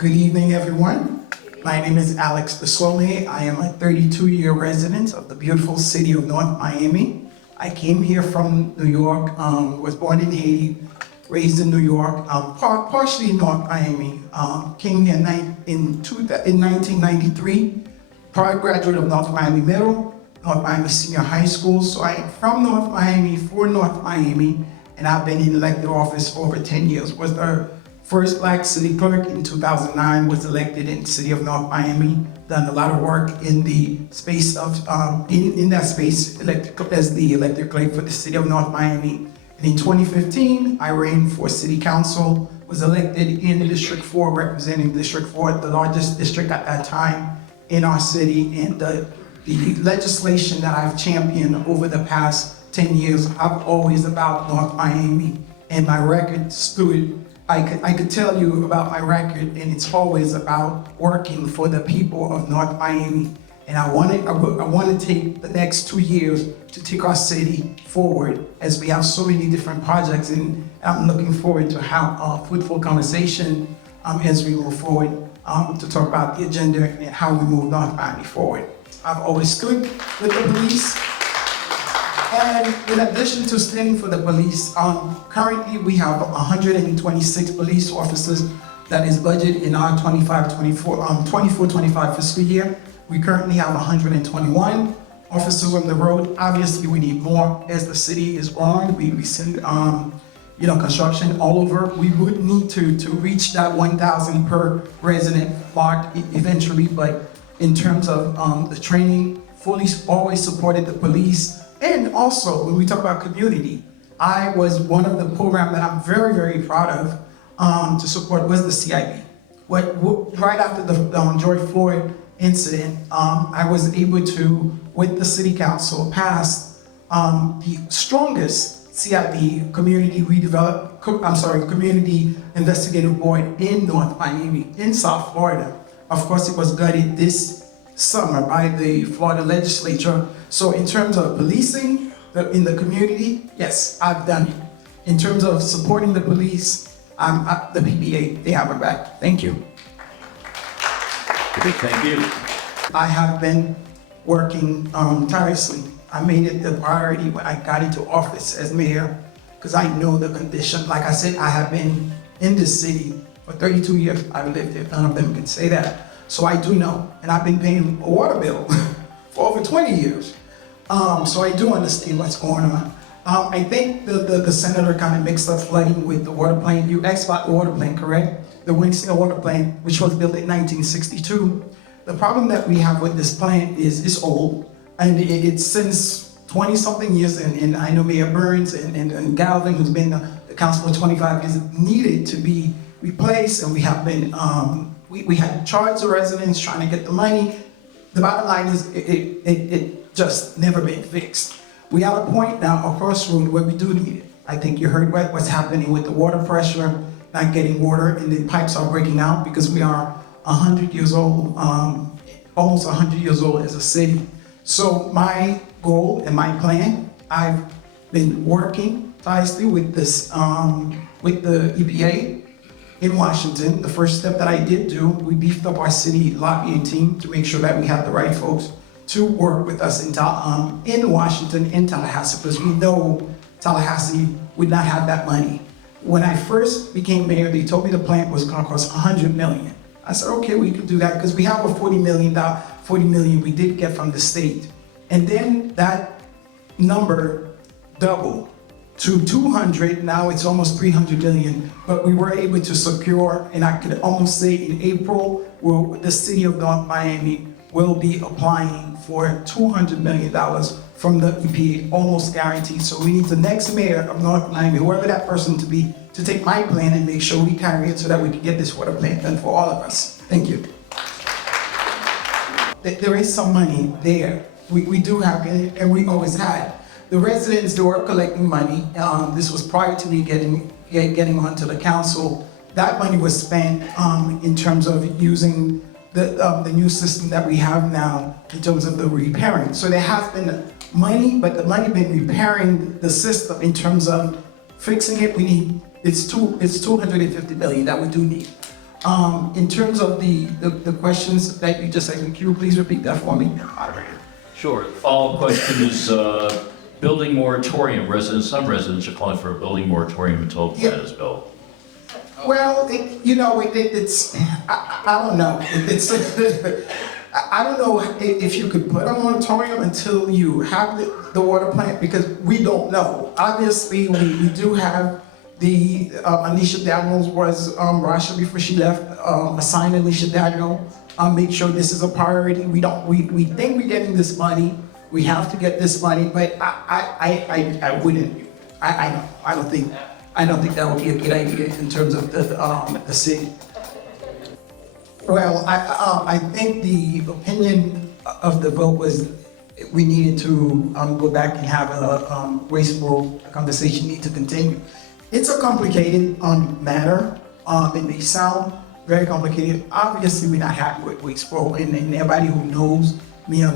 Good evening, everyone. My name is Alix Desulme. I am a 32-year resident of the beautiful city of North Miami. I came here from New York, was born in Haiti, raised in New York, partially in North Miami. Came here in 1993, prior graduate of North Miami Middle, North Miami Senior High School. So I am from North Miami, for North Miami, and I've been in elected office for over 10 years. Was the first Black city clerk in 2009, was elected in the city of North Miami, done a lot of work in the space of, in that space, as the elected clerk for the city of North Miami. And in 2015, I ran for city council, was elected in District 4, representing District 4, the largest district at that time in our city. And the legislation that I've championed over the past 10 years, I've always about North Miami, and my record stood. I could tell you about my record, and it's always about working for the people of North Miami. And I want to take the next 2 years to take our city forward, as we have so many different projects, and I'm looking forward to have a fruitful conversation as we move forward to talk about the agenda and how we move North Miami forward. I've always stood with the police. And in addition to standing for the police, currently we have 126 police officers that is budgeted in our 24-25 fiscal year. We currently have 121 officers on the road. Obviously, we need more as the city is growing. We send construction all over. We would need to reach that 1,000 per resident mark eventually, but in terms of the training, fully always supported the police. And also, when we talk about community, I was one of the programs that I'm very, very proud of to support was the CIB. Right after the George Floyd incident, I was able to, with the city council, pass the strongest CIB community community investigative board in North Miami, in South Florida. Of course, it was gutted this summer by the Florida legislature. So in terms of policing in the community, yes, I've done it. In terms of supporting the police, the PBA, they have my back. Thank you. Thank you. I have been working tirelessly. I made it the priority when I got into office as mayor, because I know the condition. Like I said, I have been in this city for 32 years. I've lived here. None of them can say that. So I do know, and I've been paying a water bill for over 20 years. So I do understand what's going on. I think the senator kind of mixed up flooding with the water plant. You asked about the water plant, correct? The Winston water plant, which was built in 1962. The problem that we have with this plant is it's old, and it's since 20-something years, and I know Mayor Burns and Galvin, who's been the council for 25 years, needed to be replaced, and we have been, we had charged the residents trying to get the money. The bottom line is it just never been fixed. We have a point now, a crossroad, where we do need it. I think you heard what's happening with the water pressure, not getting water, and the pipes are breaking out because we are 100 years old, almost 100 years old as a city. So my goal and my plan, I've been working tirelessly with this, with the EPA in Washington. The first step that I did do, we beefed up our city lobbying team to make sure that we have the right folks to work with us in Washington, in Tallahassee, because we know Tallahassee would not have that money. When I first became mayor, they told me the plant was gonna cost $100 million. I said, okay, we could do that, because we have a $40 million we did get from the state. And then that number doubled to 200, now it's almost 300 million, but we were able to secure, and I could almost say in April, the city of North Miami will be applying for $200 million from the EPA, almost guaranteed. So we need the next mayor of North Miami, whoever that person to be, to take my plan and make sure we carry it so that we can get this water plant done for all of us. Thank you. There is some money there. We do have it, and we always had. The residents, they were collecting money. This was prior to me getting onto the council. That money was spent in terms of using the new system that we have now in terms of the repairing. So there has been money, but the money been repairing the system in terms of fixing it. We need, it's $250 million that we do need. In terms of the questions that you just said, can you please repeat that for me, moderator? Sure. The follow-up question is building moratorium. Some residents are calling for a building moratorium until the plan is built. Well, it's I don't know. It's I don't know if you could put a moratorium until you have the water plant, because we don't know. Obviously, we do have the Alicia Daniels was Rasha before she left, assigned Alicia Daniel, make sure this is a priority. We think we're getting this money. We have to get this money, but I wouldn't. I don't think that would be a good idea in terms of the city. Well, I think the opinion of the vote was we needed to go back and have a graceful conversation, need to continue. It's a complicated matter. It may sound very complicated. Obviously, we're not happy with Wasteful, and everybody who knows me on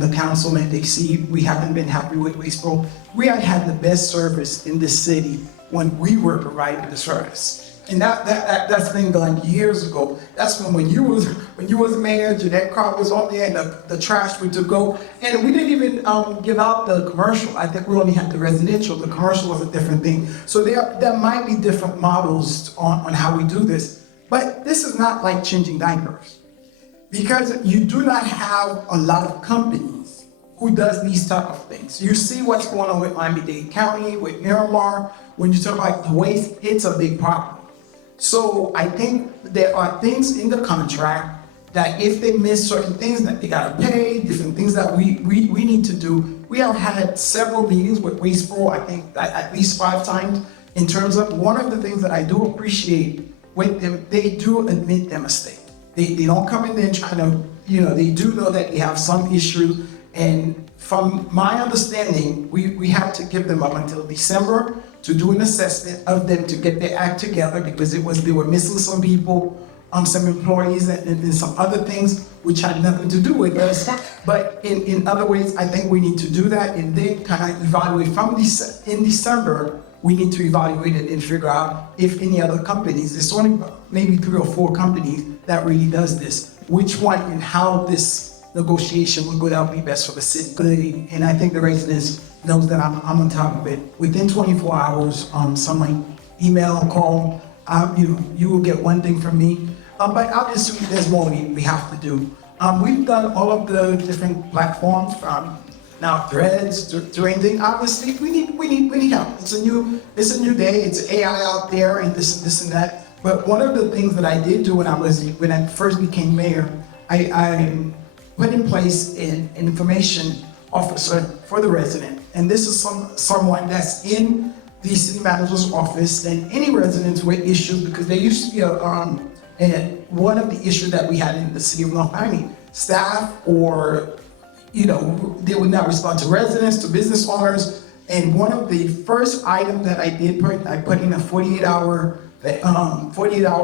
the council and they see we haven't been happy with Wasteful. We have had the best service in this city when we were providing the service. And that's been done years ago. That's when you was mayor, Jeanette Carr was on there, and the trash would to go. And we didn't even give out the commercial. I think we only had the residential. The commercial was a different thing. So there might be different models on how we do this. But this is not like changing diapers, because you do not have a lot of companies who does these type of things. You see what's going on with Miami-Dade County, with Miramar. When you talk about the waste, it's a big problem. So I think there are things in the contract that if they miss certain things that they gotta pay, different things that we need to do. We have had several meetings with Wasteful, I think at least 5 times, in terms of one of the things that I do appreciate with them, they do admit their mistake. They don't come in there and try to, they do know that they have some issues. And from my understanding, we have to give them up until December to do an assessment of them to get their act together, because they were missing some people, some employees, and some other things which had nothing to do with us. But in other ways, I think we need to do that and then kind of evaluate in December. We need to evaluate it and figure out if any other companies, there's only maybe 3 or 4 companies that really does this, which one and how this negotiation will go that would be best for the city. And I think the residents knows that I'm on top of it. Within 24 hours, someone email, call, you will get one thing from me. But obviously there's more we have to do. We've done all of the different platforms from now Threads to anything. Obviously we need help. It's a new day. It's AI out there and this and that. But one of the things that I did do when I first became mayor, I put in place an information officer for the resident. And this is someone that's in the city manager's office, and any residents with issues, because there used to be and one of the issues that we had in the city of North Miami, staff or, they would not respond to residents, to business owners. And one of the first items that I put in a 48-hour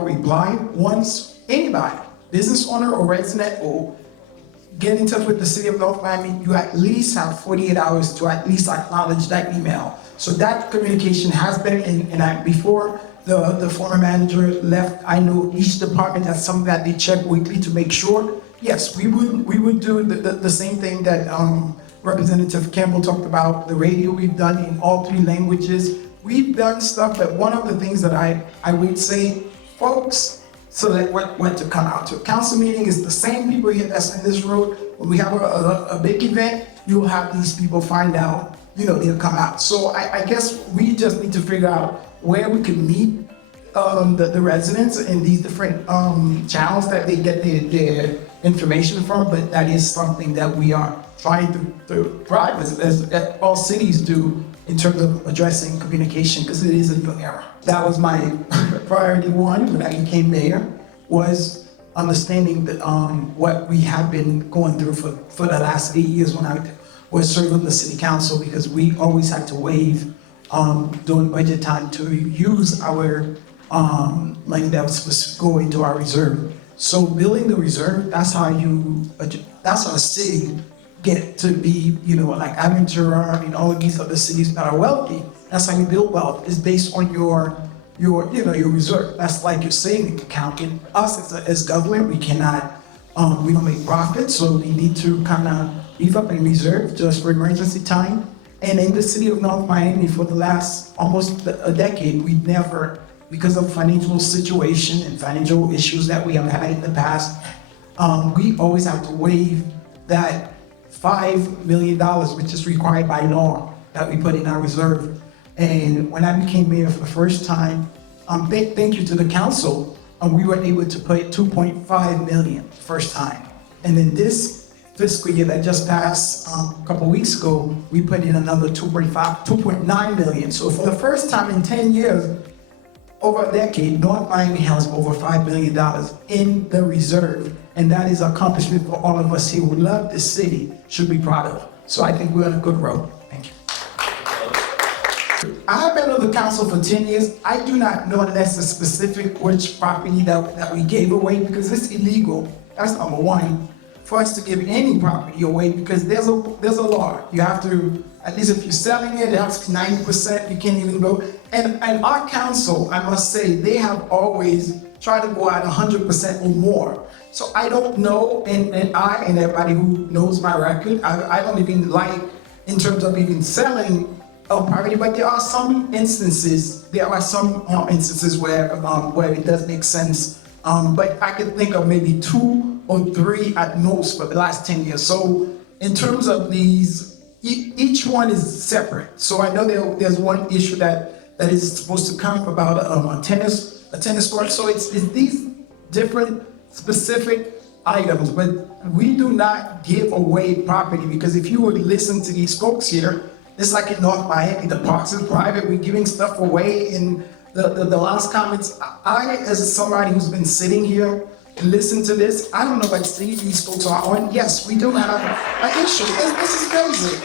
reply. Once anybody, business owner or resident, or get in touch with the city of North Miami, you at least have 48 hours to at least acknowledge that email. So that communication has been, before the former manager left, I know each department has something that they check weekly to make sure. Yes, we would do the same thing that Representative Campbell talked about, the radio we've done in all 3 languages. We've done stuff, but one of the things that I would say, folks, so that what to come out to a council meeting is the same people here that's in this road. When we have a big event, you'll have these people find out, they'll come out. So I guess we just need to figure out where we can meet the residents in these different channels that they get their information from. But that is something that we are trying to drive as all cities do in terms of addressing communication, because it is a new era. That was my priority 1 when I became mayor, was understanding that what we have been going through for the last 8 years when I was serving the city council, because we always had to waive during budget time to use our money that was supposed to go into our reserve. So building the reserve, that's how a city get to be, like Aventura and all of these other cities that are wealthy. That's how you build wealth, is based on your your reserve. That's like your savings account. And us as government, we cannot, we don't make profit, so we need to kind of beef up and reserve just for emergency time. And in the city of North Miami, for the last almost a decade, we never, because of financial situation and financial issues that we have had in the past, we always have to waive that $5 million, which is required by law, that we put in our reserve. And when I became mayor for the first time, thank you to the council, we were able to put 2.5 million first time. And then this fiscal year that just passed a couple weeks ago, we put in another 2.9 million. So for the first time in 10 years, over a decade, North Miami has over $5 billion in the reserve. And that is an accomplishment for all of us here who love this city, should be proud of. So I think we're on a good road. Thank you. I have been on the council for 10 years. I do not know unless it's specific which property that we gave away, because it's illegal. That's number one, for us to give any property away, because there's a law. You have to, at least if you're selling it, it has to be 90%, you can't even go. And our council, I must say, they have always tried to go out 100% or more. So I don't know, and I and everybody who knows my record, I don't even like in terms of even selling property, but there are some instances where it does make sense. But I can think of maybe 2 or 3 at most for the last 10 years. So in terms of these, each one is separate. So I know there's one issue that is supposed to come about a tennis court. So it's these different specific items, but we do not give away property, because if you would listen to these folks here, it's like in North Miami, the parks is private, we're giving stuff away. In the last comments, I, as somebody who's been sitting here and listening to this, I don't know if I see these folks are on. Yes, we do have an issue. This is crazy.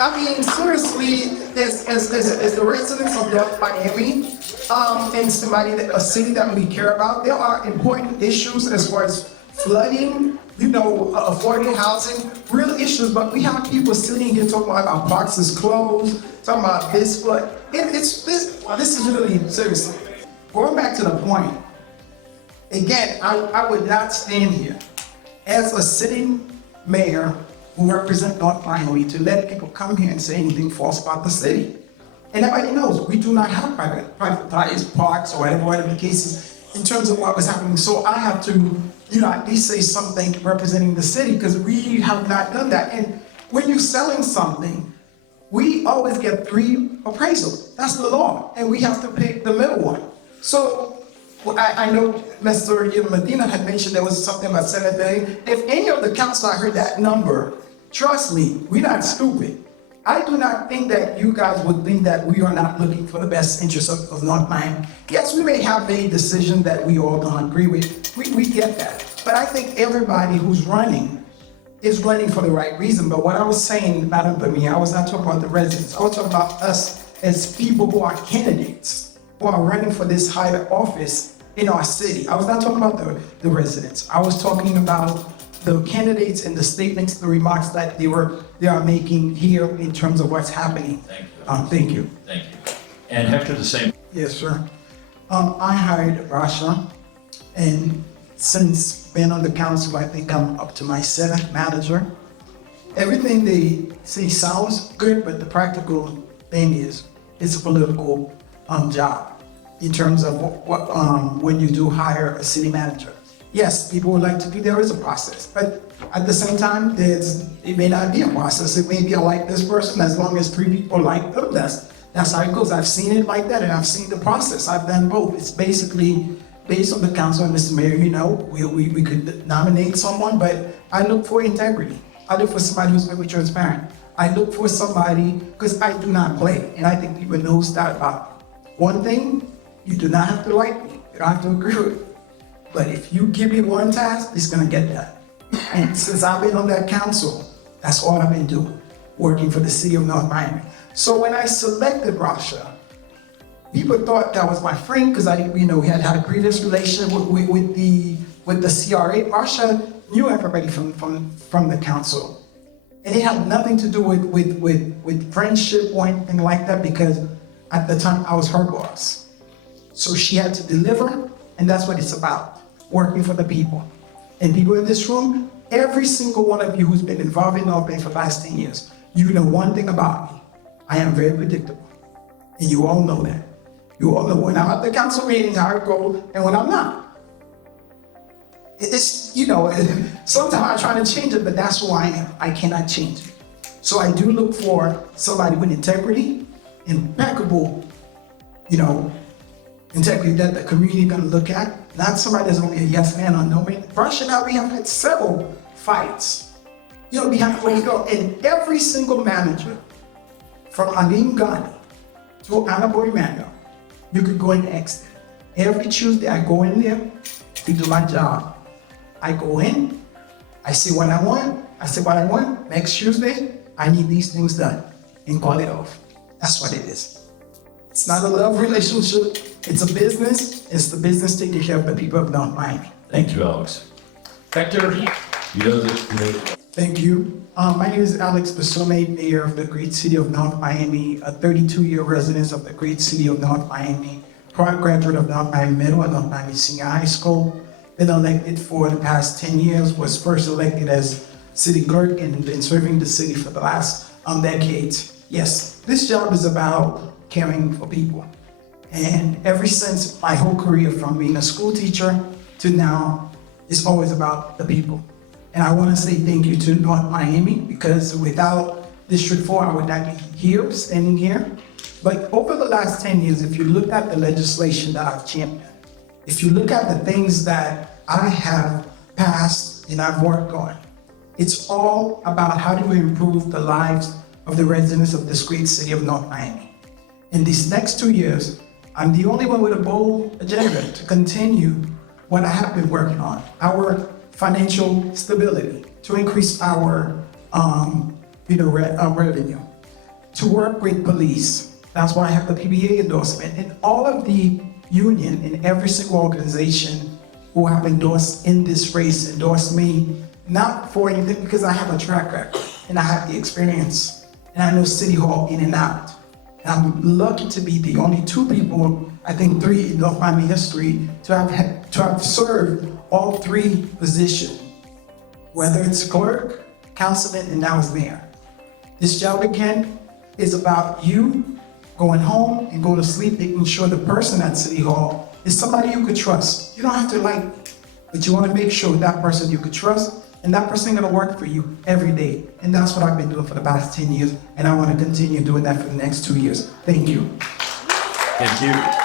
I mean, seriously, as the residents of North Miami, and a city that we care about, there are important issues as far as flooding, affordable housing, real issues, but we have people sitting here talking about our parks is closed, talking about this, but this is really, seriously. Going back to the point, again, I would not stand here as a sitting mayor who represent North Miami to let people come here and say anything false about the city. And everybody knows we do not have privatized parks or whatever the case is in terms of what was happening. So I have to, at least say something representing the city, because we have not done that. And when you're selling something, we always get 3 appraisals. That's the law, and we have to pick the middle one. So I know Mr. Medina had mentioned there was something about 7 billion. If any of the council heard that number, trust me, we're not stupid. I do not think that you guys would think that we are not looking for the best interests of North Miami. Yes, we may have a decision that we all don't agree with. We get that. But I think everybody who's running is running for the right reason. But what I was saying, Madam Premier, I was not talking about the residents. I was talking about us as people who are candidates, who are running for this higher office in our city. I was not talking about the residents. I was talking about the candidates and the statements, the remarks that they are making here in terms of what's happening. Thank you. Thank you. Thank you. And Hector, the same. Yes, sir. I hired Rasha, and since being on the council, I think I'm up to my 7th manager. Everything they say sounds good, but the practical thing is, it's a political it in terms of when you do hire a city manager. Yes, people would like to do, there is a process, but at the same time, it may not be a process. It may be like this person, as long as 3 people like them, that's how it goes. I've seen it like that, and I've seen the process. I've done both. It's basically based on the council and Mr. Mayor, we could nominate someone, but I look for integrity. I look for somebody who's very transparent. I look for somebody, because I do not play, and I think people knows that about one thing. You do not have to like me. You don't have to agree with me. But if you give me one task, it's gonna get done. And since I've been on that council, that's all I've been doing, working for the city of North Miami. So when I selected Rasha, people thought that was my friend, because we had had a previous relationship with the CRA. Rasha knew everybody from the council. And it had nothing to do with friendship or anything like that, because at the time I was her boss. So she had to deliver, and that's what it's about, working for the people. And people in this room, every single one of you who's been involved in North Bay for the last 10 years, you know one thing about me. I am very predictable. And you all know that. You all know when I'm at the council meeting, how I go, and when I'm not. It's, sometimes I try to change it, but that's who I am. I cannot change it. So I do look for somebody with integrity, impeccable, integrity that the community gonna look at. Not somebody that's gonna be a yes man or no man. Russia now, we have had several fights, behind closed doors. And every single manager, from Alim Ghani to Anna Boymanga, you could go and ask them. Every Tuesday I go in there to do my job. I go in, I say what I want. Next Tuesday, I need these things done, and call it off. That's what it is. It's not a love relationship, it's a business. It's the business taking care of the people of North Miami. Thank you, Alex. Hector, you know this. Thank you. My name is Alix Desulme, Mayor of the great city of North Miami, a 32-year resident of the great city of North Miami, prior graduate of North Miami Middle and North Miami Senior High School. Been elected for the past 10 years, was first elected as city clerk and been serving the city for the last decades. Yes, this job is about caring for people. And ever since my whole career, from being a school teacher to now, it's always about the people. And I want to say thank you to North Miami, because without District 4, I would not be here, standing here. But over the last 10 years, if you look at the legislation that I've championed, if you look at the things that I have passed and I've worked on, it's all about how do we improve the lives of the residents of this great city of North Miami. In these next 2 years, I'm the only one with a bold agenda to continue what I have been working on, our financial stability, to increase our revenue, to work with police. That's why I have the PBA endorsement, and all of the union and every single organization who have endorsed in this race endorsed me, not for anything, because I have a track record and I have the experience and I know City Hall in and out. And I'm lucky to be the only 2 people, I think 3 in North Miami history, to have served all 3 positions, whether it's clerk, councilman, and now as mayor. This job again is about you going home and go to sleep, making sure the person at City Hall is somebody you could trust. You don't have to like me, but you want to make sure that person you could trust, and that person is going to work for you every day. And that's what I've been doing for the past 10 years, and I want to continue doing that for the next 2 years. Thank you. Thank you.